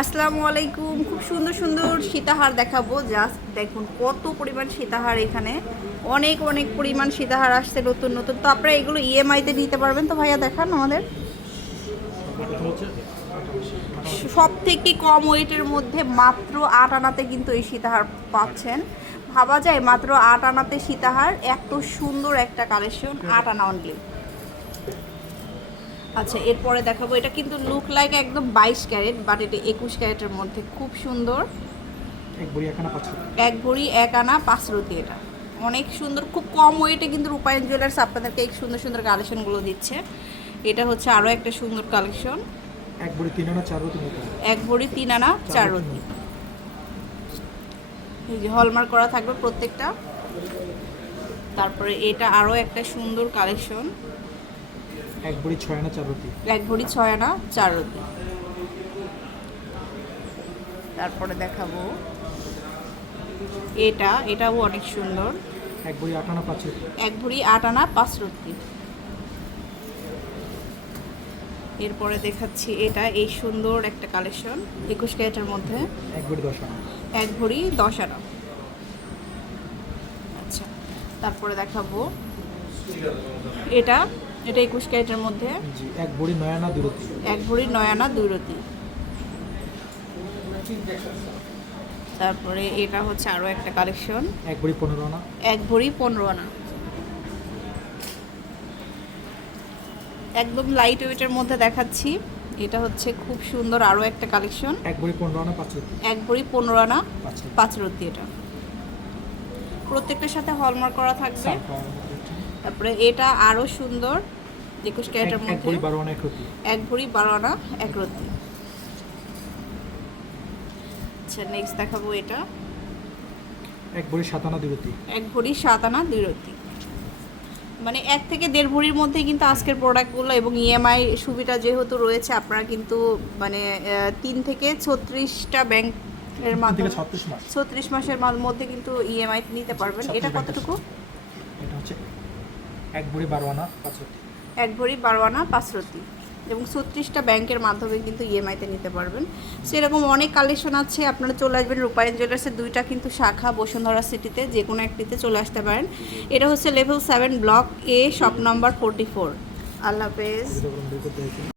আসসালামু আলাইকুম। খুব সুন্দর সুন্দর সীতাহার দেখাবো। জাস্ট দেখুন কত পরিমাণ সীতাহার এখানে। অনেক অনেক পরিমাণ সীতাহার আসছে নতুন নতুন। তো আপনারা এগুলো ইএমআইতে নিতে পারবেন তো ভাইয়া দেখান আমাদের। সব থেকে কম ওয়েটের মধ্যে মাত্র আট আনাতে কিন্তু এই সীতাহার পাচ্ছেন। ভাবা যায় মাত্র আট আনাতে সীতাহার, এত সুন্দর একটা কালেকশন, আট আনা অনলি আচ্ছা এরপরে দেখাবো। এটা কিন্তু লুক লাইক একদম বাইশ ক্যারেট বাট এটা একুশ ক্যারেটের মধ্যে। খুব সুন্দর। এক বড়ি এখানে পাচ্ছ এক ভরি এক আনা পাঁচ রতি এটা। অনেক সুন্দর খুব কম ওয়েটে কিন্তু রূপায়ণ জুয়েলার্স আপনাদেরকে এই সুন্দর সুন্দর কালেকশনগুলো দিচ্ছে। এটা হচ্ছে আরও একটা সুন্দর কালেকশন এক ভরি তিন আনা চার রতি এক ভরি তিন আনা চার রতি এই যে হলমার্ক করা থাকবে প্রত্যেকটা। তারপরে এটা আরও একটা সুন্দর কালেকশন এক বড়ি ছয় আনা চার রতি এক ভরি ছয় আনা চার রতি তারপরে দেখাবো। এটা এটাও অনেক সুন্দর। এক বড়ি আট আনা পাঁচ রতি এক ভরি আট আনা পাঁচ রতি এরপরে দেখাচ্ছি এটা এই সুন্দর একটা কালেকশন একুশ ক্যারেটের মধ্যে। এক বড়ি দশ আনা। এক ভরি দশ আনা। আচ্ছা তারপরে দেখাবো। এটা এটা একুশ ক্যারেটের মধ্যে। জি এক বড়ি নয় আনা দুই রতি এক ভরি নয় আনা দুই রতি তারপরে এটা হচ্ছে আরও একটা কালেকশন এক বড়ি পনেরো আনা এক ভরি পনেরো আনা একদম লাইট ওয়েটের মধ্যে দেখাচ্ছি। এটা হচ্ছে খুব সুন্দর আরও একটা কালেকশন এক বড়ি পনেরো আনা পাঁচ এক ভরি পনেরো আনা পাঁচ রতি এটা। প্রত্যেকটার সাথে হলমার্ক করা থাকবে। তারপরে এটা আরও সুন্দর একুশ ক্যারেটের মধ্যে। এক ভরি বারো আনা এক রতি আচ্ছা নেক্সট দেখাবো এটা। এক বড়ি সাত আনা দুই রতি এক ভরি সাত আনা দুই রতি মানে এক থেকে দেড় ভরির মধ্যে কিন্তু আজকের প্রোডাক্টগুলো এবং ইএমআই সুবিধা যেহেতু রয়েছে আপনারা কিন্তু মানে তিন থেকে ছত্রিশটা ব্যাংক এর মাধ্যমে ছত্রিশ মাসের মধ্যে কিন্তু ইএমআই নিতে পারবেন। এটা কতটুকু? এটা হচ্ছে এক ভরি বারো আনা পাঁচ এক ভরি বারো আনা পাঁচ রতি এবং ছত্রিশটা ব্যাংকের মাধ্যমে কিন্তু ইএমআইতে নিতে পারবেন। সেরকম অনেক কালেকশন আছে আপনারা চলে আসবেন রূপায়ণ জুয়েলার্সের দুইটা কিন্তু শাখা বসুন্ধরা সিটিতে যে কোনো একটিতে চলে আসতে পারেন। এটা হচ্ছে level seven block A shop number forty four আল্লাহ হাফেজ।